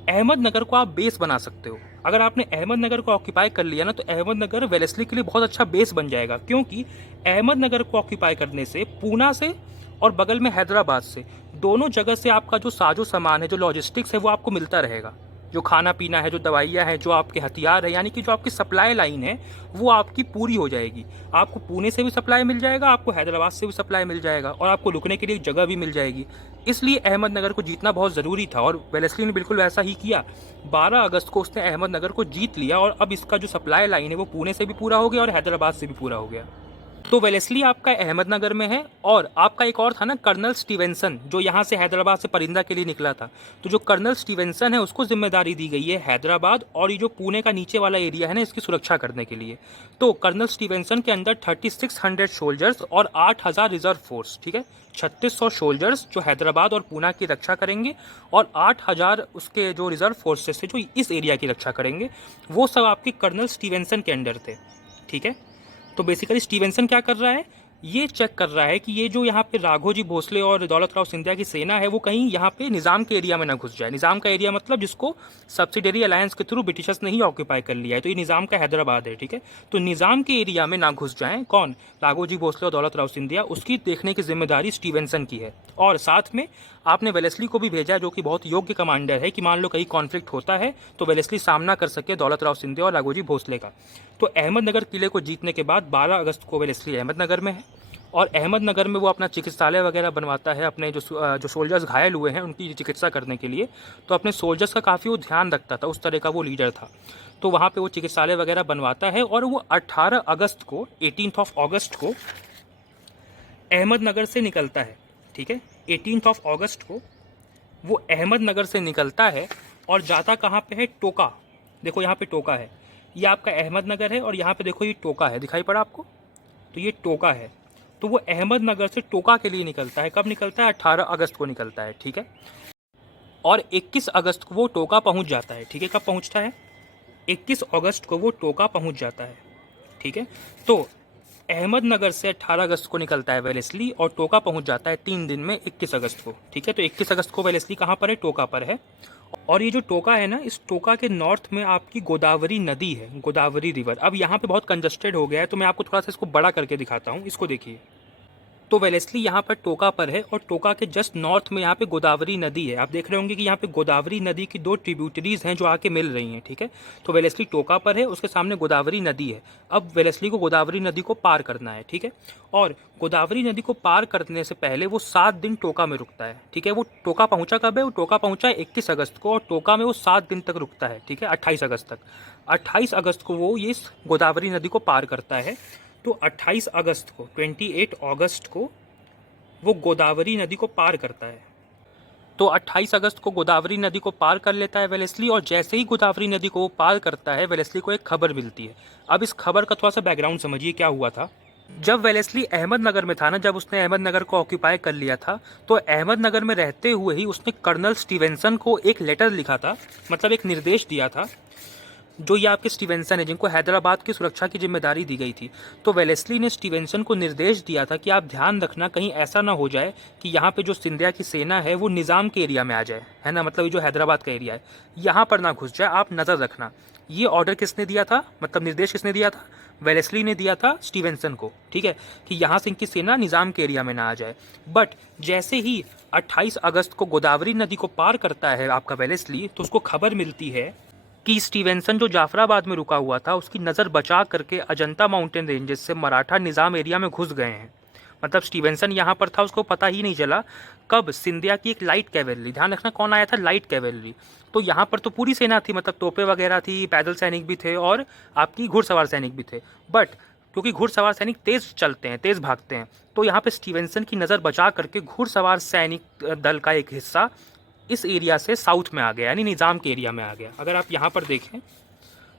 अहमदनगर को आप बेस बना सकते हो। अगर आपने अहमदनगर को ऑक्यूपाई कर लिया ना, तो अहमदनगर वेलेस्ली के लिए बहुत अच्छा बेस बन जाएगा, क्योंकि अहमदनगर को ऑक्यूपाई करने से पूना से और बगल में हैदराबाद से, दोनों जगह से आपका जो साजो सामान है, जो लॉजिस्टिक्स है, वो आपको मिलता रहेगा। जो खाना पीना है, जो दवाइयाँ हैं, जो आपके हथियार है, यानी कि जो आपकी सप्लाई लाइन है वो आपकी पूरी हो जाएगी। आपको पुणे से भी सप्लाई मिल जाएगा, आपको हैदराबाद से भी सप्लाई मिल जाएगा, और आपको रुकने के लिए एक जगह भी मिल जाएगी। इसलिए अहमदनगर को जीतना बहुत ज़रूरी था, और वेलेस्ली ने बिल्कुल वैसा ही किया। 12 अगस्त को उसने अहमदनगर को जीत लिया, और अब इसका जो सप्लाई लाइन है वो पुणे से भी पूरा हो गया और हैदराबाद से भी पूरा हो गया। तो वेलेस्ली आपका अहमदनगर में है। और आपका एक और था ना कर्नल स्टीवेंसन, जो यहाँ से हैदराबाद से परिंदा के लिए निकला था। तो जो कर्नल स्टीवेंसन है उसको जिम्मेदारी दी गई है हैदराबाद और ये जो पुणे का नीचे वाला एरिया है ना, इसकी सुरक्षा करने के लिए। तो कर्नल स्टीवेंसन के अंदर 3600 सोल्जर्स और 8000 रिजर्व फोर्स, ठीक है। 3600 सोल्जर्स जो हैदराबाद और पूना की रक्षा करेंगे, और 8000 उसके जो रिजर्व फोर्सेस थे जो इस एरिया की रक्षा करेंगे, वो सब आपके कर्नल स्टीवेंसन के अंडर थे, ठीक है। तो बेसिकली स्टीवेंसन क्या कर रहा है, ये चेक कर रहा है कि ये जो यहाँ पे राघोजी भोसले और दौलत राव सिंधिया की सेना है वो कहीं यहाँ पे निज़ाम के एरिया में ना घुस जाए। निज़ाम का एरिया मतलब जिसको सब्सिडरी अलायंस के थ्रू ब्रिटिशर्स ने ही ऑक्यूपाई कर लिया है, तो ये निज़ाम का हैदराबाद है, ठीक है। तो निज़ाम के एरिया में ना घुस जाएं कौन, राघोजी भोसले और दौलत राव सिंधिया, उसकी देखने की जिम्मेदारी स्टीवेंसन की है। और साथ में आपने वेलेस्ली को भी भेजा है, जो कि बहुत योग्य कमांडर है, कि मान लो कहीं कॉन्फ्लिक्ट होता है तो वेलेस्ली सामना कर सके दौलत राव सिंधिया और राघोजी भोसले का। तो अहमदनगर किले को जीतने के बाद 12 अगस्त को वेलेस्ली अहमदनगर में है, और अहमदनगर में वो अपना चिकित्सालय वगैरह बनवाता है अपने जो सोल्जर्स घायल हुए हैं उनकी चिकित्सा करने के लिए। तो अपने सोल्जर्स का काफ़ी वो ध्यान रखता था, उस तरह का वो लीडर था। तो वहाँ पे वो चिकित्सालय वगैरह बनवाता है, और वो 18 अगस्त को 18 ऑफ अगस्त को अहमदनगर से निकलता है, ठीक है, 18 अगस्त को वो अहमदनगर से निकलता है और जाता कहाँ पे है, टोका। देखो यहाँ पे टोका है, ये आपका अहमदनगर है और यहाँ पे देखो ये टोका है, दिखाई पड़ा आपको, तो ये टोका है। तो वो अहमदनगर से टोका के लिए निकलता है। कब निकलता है, 18 अगस्त को निकलता है, ठीक है। और 21 अगस्त को वो टोका पहुँच जाता है, ठीक है। कब पहुँचता है, 21 अगस्त को वो टोका पहुँच जाता है, ठीक है। तो अहमदनगर से 18 अगस्त को निकलता है वेलेस्ली और टोका पहुंच जाता है 3 दिन में 21 अगस्त को, ठीक है। तो 21 अगस्त को वेलेस्ली कहाँ पर है, टोका पर है। और ये जो टोका है ना, इस टोका के नॉर्थ में आपकी गोदावरी नदी है, गोदावरी रिवर। अब यहाँ पे बहुत कंजस्टेड हो गया है, तो मैं आपको थोड़ा सा इसको बड़ा करके दिखाता हूँ, इसको देखिए। तो वेलेस्ली यहाँ पर टोका पर है और टोका के जस्ट नॉर्थ में यहाँ पे गोदावरी नदी है। आप देख रहे होंगे कि यहाँ पे गोदावरी नदी की 2 ट्रिब्यूटरीज हैं जो आके मिल रही हैं, ठीक है। तो वेलेस्ली टोका पर है, उसके सामने गोदावरी नदी है। अब वेलेस्ली को गोदावरी नदी को पार करना है, ठीक है। और गोदावरी नदी को पार करने से पहले वो 7 दिन टोका में रुकता है, ठीक है। वो टोका पहुंचा कब है, वो टोका पहुंचा है 21 अगस्त को और टोका में वो 7 दिन तक रुकता है, ठीक है, 28 अगस्त तक। 28 अगस्त को वो ये गोदावरी नदी को पार करता है। तो 28 अगस्त को, 28 अगस्त को वो गोदावरी नदी को पार करता है। तो 28 अगस्त को गोदावरी नदी को पार कर लेता है वेलेस्ली और जैसे ही गोदावरी नदी को वो पार करता है, वेलेस्ली को एक खबर मिलती है। अब इस खबर का थोड़ा सा बैकग्राउंड समझिए क्या हुआ था। जब वेलेस्ली अहमदनगर में था ना, जब उसने अहमदनगर को ऑक्यूपाई कर लिया था, तो अहमदनगर में रहते हुए ही उसने कर्नल स्टीवेंसन को एक लेटर लिखा था, मतलब एक निर्देश दिया था। जो ये आपके स्टीवेंसन है, जिनको हैदराबाद की सुरक्षा की जिम्मेदारी दी गई थी, तो वेलेस्ली ने स्टीवेंसन को निर्देश दिया था कि आप ध्यान रखना कहीं ऐसा ना हो जाए कि यहाँ पे जो सिंधिया की सेना है वो निज़ाम के एरिया में आ जाए, है ना, मतलब ये जो हैदराबाद का एरिया है यहाँ पर ना घुस जाए, आप नज़र रखना। ये ऑर्डर किसने दिया था, मतलब निर्देश किसने दिया था, वेलेस्ली ने दिया था स्टीवेंसन को, ठीक है, कि यहाँ से इनकी सेना निज़ाम के एरिया में ना आ जाए। बट जैसे ही 28 अगस्त को गोदावरी नदी को पार करता है आपका वेलेस्ली, तो उसको खबर मिलती है कि स्टीवेंसन जो जाफराबाद में रुका हुआ था, उसकी नज़र बचा करके अजंता माउंटेन रेंजेस से मराठा निज़ाम एरिया में घुस गए हैं। मतलब स्टीवेंसन यहाँ पर था, उसको पता ही नहीं चला कब सिंधिया की एक लाइट कैवेलरी, ध्यान रखना कौन आया था, लाइट कैवेलरी। तो यहाँ पर तो पूरी सेना थी, मतलब तोपे वगैरह थी, पैदल सैनिक भी थे और आपकी घुड़सवार सैनिक भी थे। बट क्योंकि घुड़सवार सैनिक तेज़ चलते हैं, तेज़ भागते हैं, तो यहाँ पे स्टीवेंसन की नज़र बचा करके घुड़सवार सैनिक दल का एक हिस्सा इस एरिया से साउथ में आ गया, यानी निज़ाम के एरिया में आ गया। अगर आप यहाँ पर देखें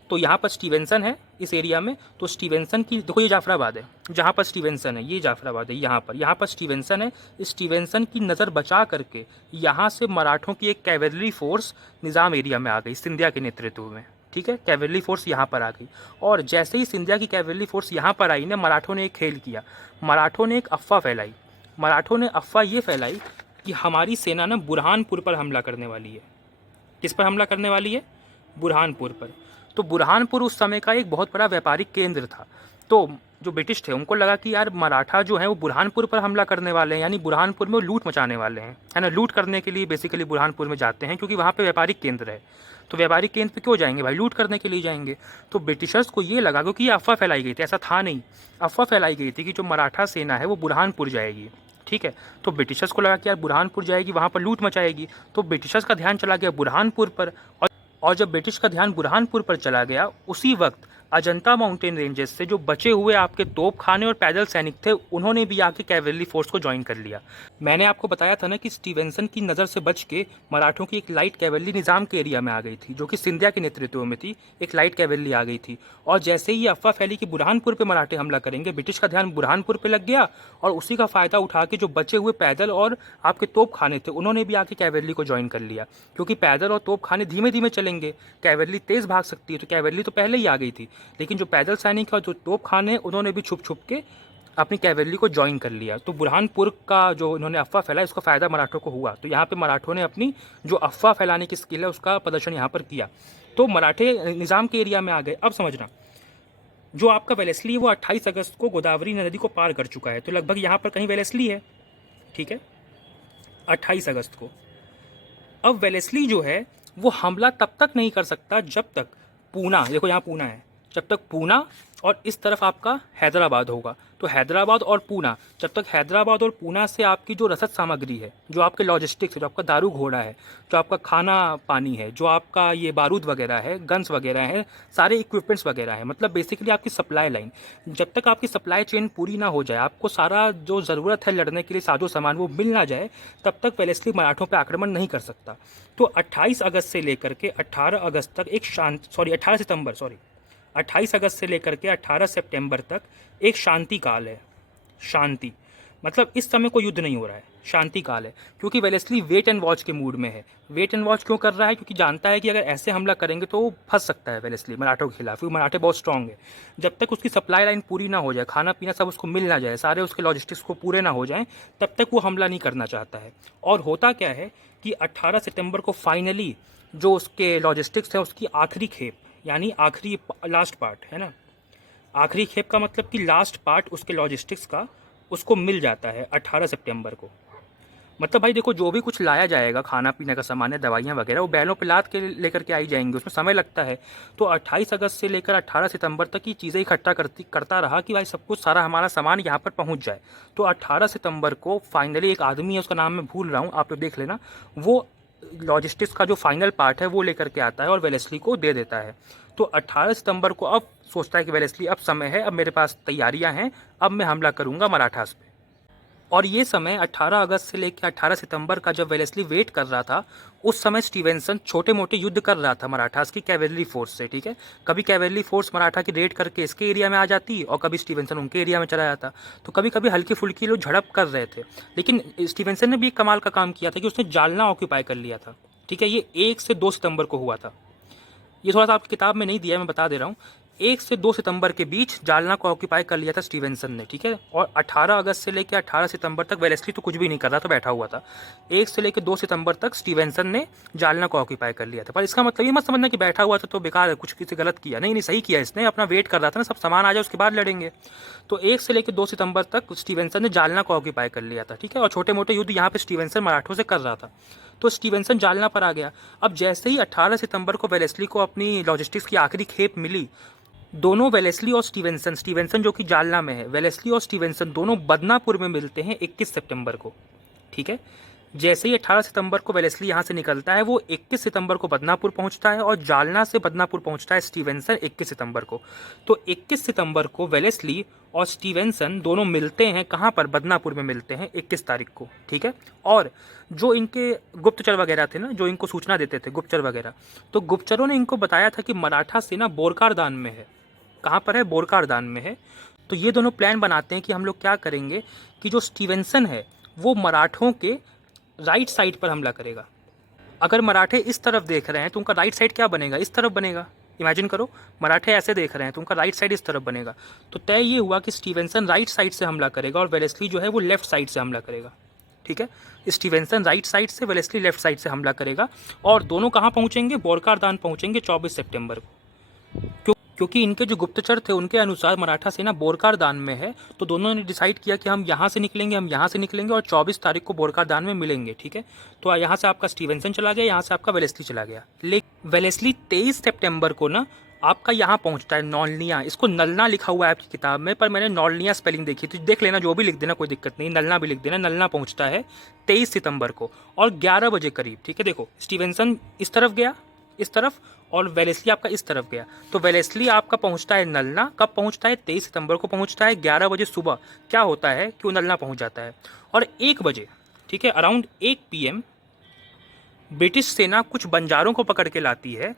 तो यहाँ पर स्टीवेंसन है इस एरिया में, तो स्टीवेंसन की देखो, ये जाफराबाद है जहाँ पर स्टीवेंसन है, ये जाफराबाद है, यहाँ पर स्टीवेंसन है। स्टीवेंसन की नज़र बचा करके यहाँ से मराठों की एक कैवेलरी फोर्स निज़ाम एरिया में आ गई सिंधिया के नेतृत्व में, ठीक है। कैवेलरी फोर्स यहाँ पर आ गई और जैसे ही सिंधिया की कैवेलरी फोर्स यहाँ पर आई ना, मराठों ने एक खेल किया, मराठों ने एक अफवाह फैलाई। मराठों ने अफवाह ये फैलाई कि हमारी सेना ना बुरहानपुर पर हमला करने वाली है। किस पर हमला करने वाली है, बुरहानपुर पर। तो बुरहानपुर उस समय का एक बहुत बड़ा व्यापारिक केंद्र था। तो जो ब्रिटिश थे उनको लगा कि यार मराठा जो है वो बुरहानपुर पर हमला करने वाले हैं, यानी बुरहानपुर में वो लूट मचाने वाले हैं, है ना। लूट करने के लिए बेसिकली बुरहानपुर में जाते हैं क्योंकि वहाँ पे व्यापारिक केंद्र है। तो व्यापारिक केंद्र पे क्यों जाएंगे भाई, लूट करने के लिए जाएंगे। तो ब्रिटिशर्स को ये लगा, क्योंकि ये अफवाह फैलाई गई थी, ऐसा था नहीं, अफवाह फैलाई गई थी कि जो मराठा सेना है वो बुरहानपुर जाएगी, ठीक है। तो ब्रिटिशर्स को लगा कि यार बुरहानपुर जाएगी, वहाँ पर लूट मचाएगी, तो ब्रिटिशर्स का ध्यान चला गया बुरहानपुर पर। और जब ब्रिटिश का ध्यान बुरहानपुर पर चला गया, उसी वक्त अजंता माउंटेन रेंजेस से जो बचे हुए आपके तोपखाने और पैदल सैनिक थे, उन्होंने भी आके कैवेलरी फोर्स को ज्वाइन कर लिया। मैंने आपको बताया था ना कि स्टीवेंसन की नज़र से बच के मराठों की एक लाइट कैवेलरी निज़ाम के एरिया में आ गई थी, जो कि सिंधिया के नेतृत्व में थी, एक लाइट कैवेलरी आ गई थी। और जैसे ही अफवाह फैली कि बुरहानपुर पर मराठे हमला करेंगे, ब्रिटिश का ध्यान बुरहानपुर पर लग गया और उसी का फ़ायदा उठा के जो बचे हुए पैदल और आपके तोपखाने थे, उन्होंने भी आके कैवेलरी को ज्वाइन कर लिया। क्योंकि पैदल और तोपखाने धीमे धीमे चलेंगे, कैवेलरी तेज़ भाग सकती है, तो कैवेलरी तो पहले ही आ गई थी, लेकिन जो पैदल सैनिक और जो तोपखाने, उन्होंने भी छुप छुप के अपनी कैवेलरी को ज्वाइन कर लिया। तो बुरहानपुर का जो इन्होंने अफवाह फैला, इसका फ़ायदा मराठों को हुआ। तो यहाँ पे मराठों ने अपनी जो अफवाह फैलाने की स्किल है उसका प्रदर्शन यहाँ पर किया। तो मराठे निज़ाम के एरिया में आ गए। अब समझना, जो आपका वेलेस्ली है वो 28 अगस्त को गोदावरी नदी को पार कर चुका है, तो लगभग यहाँ पर कहीं वेलेस्ली है, ठीक है, 28 अगस्त को। अब वेलेस्ली जो है वो हमला तब तक नहीं कर सकता जब तक पूना, देखो यहाँ पूना है, जब तक पूना और इस तरफ आपका हैदराबाद होगा। तो हैदराबाद और पूना, जब तक हैदराबाद और पूना से आपकी जो रसद सामग्री है, जो आपके लॉजिस्टिक्स है, जो आपका दारू घोड़ा है, जो आपका खाना पानी है, जो आपका ये बारूद वगैरह है, गन्स वगैरह हैं, सारे इक्विपमेंट्स वगैरह हैं, मतलब बेसिकली आपकी सप्लाई लाइन, जब तक आपकी सप्लाई चेन पूरी ना हो जाए, आपको सारा जो ज़रूरत है लड़ने के लिए साजो सामान वो मिल ना जाए, तब तक वेलेस्ली मराठों पर आक्रमण नहीं कर सकता। तो 28 अगस्त से लेकर के 18 अगस्त तक एक 18 सितंबर 28 अगस्त से लेकर के 18 सितंबर तक एक शांति काल है। शांति मतलब इस समय कोई युद्ध नहीं हो रहा है, शांति काल है, क्योंकि वेलेस्ली वेट एंड वॉच के मूड में है। वेट एंड वॉच क्यों कर रहा है? क्योंकि जानता है कि अगर ऐसे हमला करेंगे तो वो फंस सकता है वेलेस्ली मराठों के खिलाफ, क्योंकि मराठे बहुत स्ट्रांग है। जब तक उसकी सप्लाई लाइन पूरी ना हो जाए, खाना पीना सब उसको मिल ना जाए, सारे उसके लॉजिस्टिक्स को पूरे ना हो जाएं, तब तक वो हमला नहीं करना चाहता है। और होता क्या है कि 18 सितंबर को फाइनली जो उसके लॉजिस्टिक्स है उसकी आखिरी खेप, यानी आखिरी लास्ट पार्ट है ना, आखिरी खेप का मतलब कि लास्ट पार्ट उसके लॉजिस्टिक्स का उसको मिल जाता है 18 सितंबर को। मतलब भाई देखो, जो भी कुछ लाया जाएगा, खाना पीने का सामान है, दवाइयाँ वगैरह, वो बैलों पे लाद के लेकर के आई जाएंगी, उसमें समय लगता है। तो 28 अगस्त से लेकर 18 सितंबर तक की चीज़ें इकट्ठा करता रहा कि भाई सब कुछ सारा हमारा सामान यहाँ पर पहुँच जाए। तो 18 सितंबर को फाइनली एक आदमी है, उसका नाम मैं भूल रहा हूँ, आप लोग देख लेना, वो लॉजिस्टिक्स का जो फाइनल पार्ट है वो लेकर के आता है और वेलेस्ली को दे देता है। तो 18 सितंबर को अब सोचता है कि वेलेस्ली अब समय है, अब मेरे पास तैयारियां हैं, अब मैं हमला करूंगा मराठास पे। और ये समय 18 अगस्त से लेकर 18 सितंबर का जब वेलेस्ली वेट कर रहा था, उस समय स्टीवेंसन छोटे मोटे युद्ध कर रहा था मराठास की कैवेलरी फोर्स से। ठीक है, कभी कैवेलरी फोर्स मराठा की रेड करके इसके एरिया में आ जाती और कभी स्टीवेंसन उनके एरिया में चला जाता। तो कभी कभी हल्की फुल्की लोग झड़प कर रहे थे, लेकिन स्टीवेंसन ने भी एक कमाल का काम किया था कि उसने जालना ऑक्यूपाई कर लिया था। ठीक है, ये 1 से 2 सितंबर को हुआ था। ये थोड़ा सा आपकी किताब में नहीं दिया है, मैं बता दे रहा हूँ। 1 से 2 सितंबर के बीच जालना को ऑक्यूपाई कर लिया था स्टीवेंसन ने। ठीक है, और 18 अगस्त से लेकर 18 सितंबर तक वेलेस्ली तो कुछ भी नहीं कर रहा था, बैठा हुआ था। 1 से लेकर 2 सितंबर तक स्टीवेंसन ने जालना को ऑक्यूपाई कर लिया था। पर इसका मतलब ये मत समझना कि बैठा हुआ था तो बेकार है, कुछ किसी गलत किया, नहीं नहीं, सही किया इसने, अपना वेट कर रहा था ना, सब सामान आ जाए उसके बाद लड़ेंगे। तो 1 से लेकर 2 सितंबर तक स्टीवेंसन ने जालना को ऑक्यूपाई कर लिया था। ठीक है, और छोटे मोटे युद्ध यहाँ पे स्टीवेंसन मराठों से कर रहा था। तो स्टीवेंसन जालना पर आ गया। अब जैसे ही 18 सितंबर को वेलेस्ली को अपनी लॉजिस्टिक्स की आखिरी खेप मिली, दोनों वेलेस्ली और स्टीवेंसन जो कि जालना में है, वेलेस्ली और स्टीवेंसन दोनों बदनापुर में मिलते हैं 21 सितंबर को। ठीक है, जैसे ही 18 सितंबर को वेलेस्ली यहाँ से निकलता है, वो 21 सितंबर को बदनापुर पहुँचता है और जालना से बदनापुर पहुँचता है स्टीवेंसन 21 सितंबर को। तो 21 सितंबर को वेलेस्ली और स्टीवेंसन दोनों मिलते हैं, कहाँ पर? बदनापुर में मिलते हैं 21 तारीख को। ठीक है, और जो इनके गुप्तचर वगैरह थे ना, जो इनको सूचना देते थे, गुप्तचर वगैरह, तो गुप्तचरों ने इनको बताया था कि मराठा सेना बोरकारदान में है। कहाँ पर है? बोरकारदान में है। तो ये दोनों प्लान बनाते हैं कि हम लोग क्या करेंगे कि जो स्टीवेंसन है वो मराठों के राइट साइड पर हमला करेगा। अगर मराठे इस तरफ देख रहे हैं तो उनका राइट साइड क्या बनेगा? इस तरफ बनेगा। इमेजिन करो, मराठे ऐसे देख रहे हैं तो उनका राइट साइड इस तरफ बनेगा। तो तय ये हुआ कि स्टीवेंसन राइट साइड से हमला करेगा और वेलेस्ली जो है वो लेफ्ट साइड से हमला करेगा। ठीक है, स्टीवेंसन राइट साइड से, वेलेस्ली लेफ्ट साइड से हमला करेगा। और दोनों कहाँ पहुँचेंगे? बोरकारदान पहुँचेंगे 24 सितंबर को। क्योंकि इनके जो गुप्तचर थे उनके अनुसार मराठा सेना बोरकारदान में है, तो दोनों ने डिसाइड किया कि हम यहाँ से निकलेंगे और 24 तारीख को बोरकारदान में मिलेंगे। ठीक है, तो यहाँ से आपका स्टीवेंसन चला गया, यहाँ से आपका वेलेस्ली चला गया। लेकिन वेलेस्ली 23 सितंबर को ना आपका यहाँ पहुँचता है नौलनिया। इसको नलना लिखा हुआ है आपकी किताब में, पर मैंने नौलनिया स्पेलिंग देखी थी, देख लेना, जो भी लिख देना कोई दिक्कत नहीं, नलना भी लिख देना। नलना पहुँचता है 23 सितंबर को और 11 बजे करीब। ठीक है, देखो स्टीवेंसन इस तरफ गया, इस तरफ, और वेलेस्ली आपका इस तरफ गया। तो वेलेस्ली आपका पहुंचता है नलना, कब पहुंचता है? 23 सितंबर को पहुंचता है 11 बजे सुबह। क्या होता है कि वो नलना पहुंच जाता है। और 1 बजे, ठीक है, अराउंड 1 PM ब्रिटिश सेना कुछ बंजारों को पकड़ के लाती है।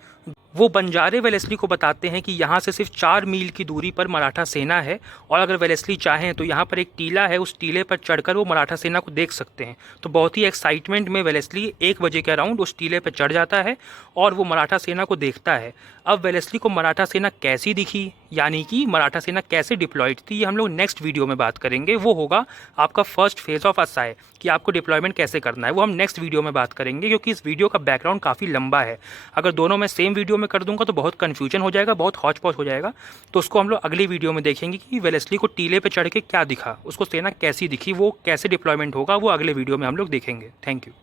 वो बंजारे वेलेस्ली को बताते हैं कि यहाँ से सिर्फ 4 मील की दूरी पर मराठा सेना है और अगर वेलेस्ली चाहें तो यहाँ पर एक टीला है, उस टीले पर चढ़कर वो मराठा सेना को देख सकते हैं। तो बहुत ही एक्साइटमेंट में वेलेस्ली 1 बजे के अराउंड उस टीले पर चढ़ जाता है और वो मराठा सेना को देखता है। अब वेलेस्ली को मराठा सेना कैसी दिखी, यानी कि मराठा सेना कैसे डिप्लॉयड थी, ये हम लोग नेक्स्ट वीडियो में बात करेंगे। वो होगा आपका फर्स्ट फेज ऑफ असाय, कि आपको डिप्लॉयमेंट कैसे करना है, वो हम नेक्स्ट वीडियो में बात करेंगे, क्योंकि इस वीडियो का बैकग्राउंड काफ़ी लंबा है। अगर दोनों में सेम वीडियो में कर दूंगा तो बहुत कन्फ्यूजन हो जाएगा, बहुत हौच पौच हो जाएगा। तो उसको हम लोग अगली वीडियो में देखेंगे कि वेलेस्ली को टीले पर चढ़ के क्या दिखा, उसको सेना कैसी दिखी, वो कैसे डिप्लॉयमेंट होगा, वो अगले वीडियो में हम लोग देखेंगे। Thank you.